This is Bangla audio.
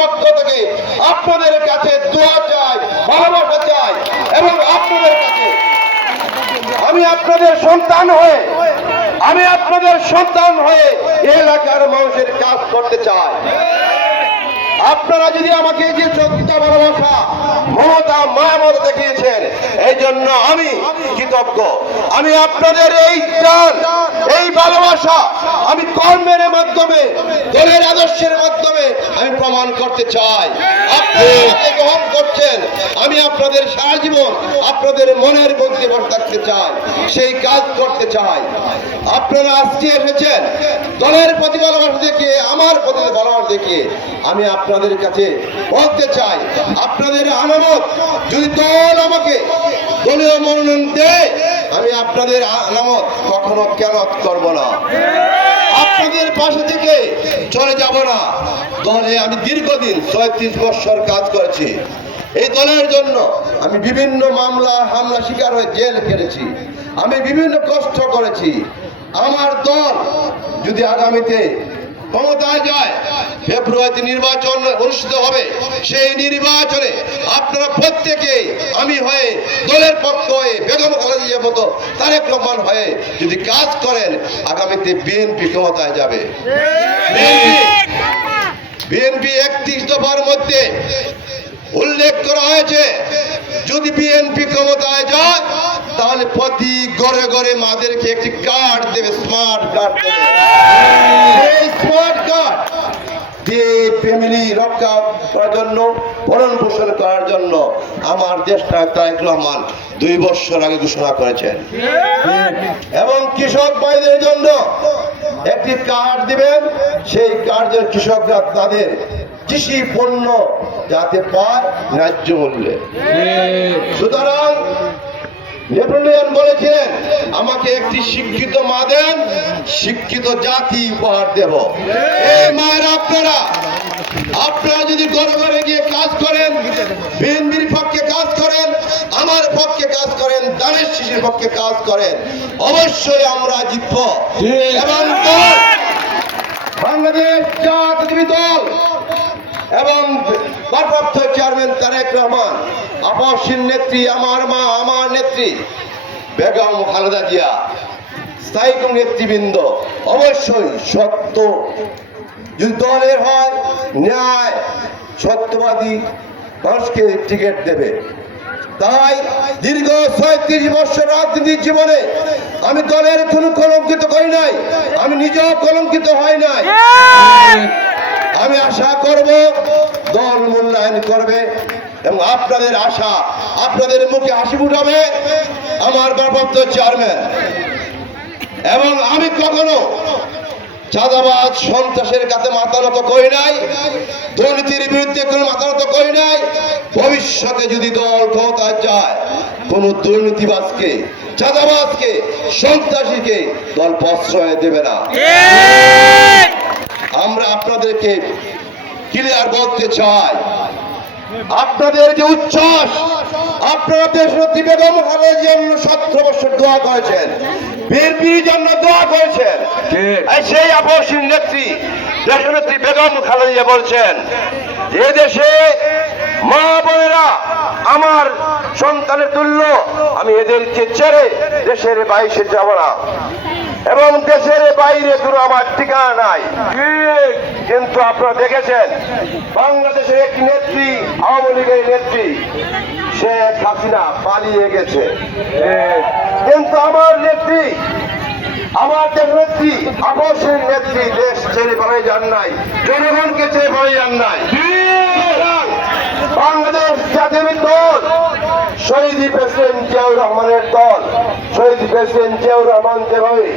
পক্ষ থেকে আপনাদের কাছে দোয়া চাই, ভালোবাসা চাই এবং আপনাদের কাছে আমি আপনাদের সন্তান হয়ে এলাকার মানুষের কাজ করতে চাই। আপনারা যদি আমাকে যে শ্রদ্ধা, ভালোবাসা, মমতা, মায়ামত দেখিয়েছেন, এই জন্য আমি কৃতজ্ঞ। আমি আপনাদের এই টান, এই ভালোবাসা আমি কর্মের মাধ্যমে, দলের আদর্শের মাধ্যমে আমি প্রমাণ করতে চাই। আপনারা গ্রহণ করছেন, আমি আপনাদের সারা জীবন আপনাদের মনের মধ্যে বসে থাকতে চাই, সেই কাজ করতে চাই। আপনারা আজকে এসেছেন দলের প্রতি ভালোবাসা দেখিয়ে, আমার প্রতি ভালোবাসা দেখিয়ে আমি আপনাদের কাছে বলতে চাই, আপনাদের আলামত যদি দল আমাকে দলীয় মনোনয়ন দেয়, আমি আপনাদের আলামত কখনো কেন করব না, আপনাদের পাশে থেকে চলে যাব না। দলে আমি দীর্ঘদিন ৩৬ বছর কাজ করেছি। এই দলের জন্য আমি বিভিন্ন মামলা হামলা শিকার হয়ে জেল কেটেছি, আমি বিভিন্ন কষ্ট করেছি। আমার দল যদি আগামীতে ক্ষমতায় যায়, ফেব্রুয়ারিতে নির্বাচন অনুষ্ঠিত হবে, সেই নির্বাচনে আপনারা প্রত্যেকে আমি হয়ে, দলের পক্ষ হয়ে, বেগম খালেদা জিয়ার মতো তারেক রহমান হয়ে যদি কাজ করেন, আগামীতে বিএনপি ক্ষমতায় যাবে। বিএনপি ৩১ দফার মধ্যে উল্লেখ করা হয়েছে, যদি বিএনপি ক্ষমতায় যায় তাহলে প্রতি ঘরে ঘরে মাদেরকে একটি কার্ড দেবে, স্মার্ট কার্ড দেবে। সেই স্মার্ট কার্ড দিয়ে ফ্যামিলি রক্ষা করার জন্য, ভরণ পোষণ করার জন্য আমার দেশটা তারেক রহমান ২ বছর আগে ঘোষণা করেছেন। এবং কৃষক ভাইদের জন্য একটি কার্ড দিবেন, সেই কার্ডের কৃষকরা তাদের কৃষি পণ্য যাতে পায় ন্যায্য মূল্যে। সুতরাং নেপোলিয়ন বলেছিলেন, আমাকে একটি শিক্ষিত মা দেন, শিক্ষিত জাতি উপহার দেব। এই মায়ের আপনারা যদি ঘরে ঘরে গিয়ে কাজ করেন, বিএনপির পক্ষে কাজ করেন, আমার পক্ষে কাজ করেন, দানের শিশুর পক্ষে কাজ করেন, অবশ্যই আমরা জিতব। এবং বাংলাদেশ জাতীয়তাবাদী দল এবং ভারপ্রাপ্ত চেয়ারম্যান তারেক রহমান, আপসীন নেত্রী, আমার মা, আমার নেত্রী বেগম খালেদা জিয়া, স্থায়ী নেতৃবৃন্দ অবশ্যই সত্য যদি দলের হয়, ন্যায়, সত্যবাদী মানুষকে টিকিট দেবে। তাই দীর্ঘ ৩৬ বছর রাজনীতির জীবনে আমি দলের কোনো কলঙ্কিত করি নাই, আমি নিজেও কলঙ্কিত হয় নাই। আমি আশা করব দল মূল্যায়ন করবে এবং আপনাদের আশা, আপনাদের মুখে হাসি ফুটাবে আমার ভারপ্রাপ্ত চেয়ারম্যান। এবং আমি কখনো চাঁদাবাজ, সন্ত্রাসের কাছে মাথা নত করি নাই, দুর্নীতির বিরুদ্ধে কোনো মাথা নত করি নাই। ভবিষ্যতে যদি দল ক্ষমতায় যায়, কোন দুর্নীতিবাজকে, চাঁদাবাজকে, সন্ত্রাসীকে দল প্রশ্রয় দেবে না। আমরা আপনাদেরকে ক্লিয়ার বলতে চাই, আপনাদের যে উচ্ছ্বাস, আপনারা দেশনেত্রী বেগম খালেদার জন্য ১৭ বছর দোয়া করেছেন, বিএনপির জন্য দোয়া করেছেন। সেই আপসীন নেত্রী দেশনেত্রী বেগম খালেদা বলছেন, এ দেশে মা বোনেরা আমার সন্তানের তুল্য, আমি এদেরকে ছেড়ে দেশের বাইরে যাব না এবং দেশের বাইরে কোনো আমার ঠিকানা নাই। কিন্তু আপনারা দেখেছেন বাংলাদেশের একটি নেত্রী, আওয়ামী লীগের নেত্রী শেখ হাসিনা পালিয়ে গেছে, কিন্তু আমার নেত্রী, আমার দেশনেত্রী, আপসীন নেত্রী দেশ ছেড়ে পালিয়ে যান নাই, জনগণকে ছেড়ে পালিয়ে যান নাই। বাংলাদেশ জাতীয় দল, শহীদ প্রেসিডেন্ট জিয়াউর রহমানের দল, শহীদ প্রেসিডেন্ট জিয়াউর রহমান যেভাবে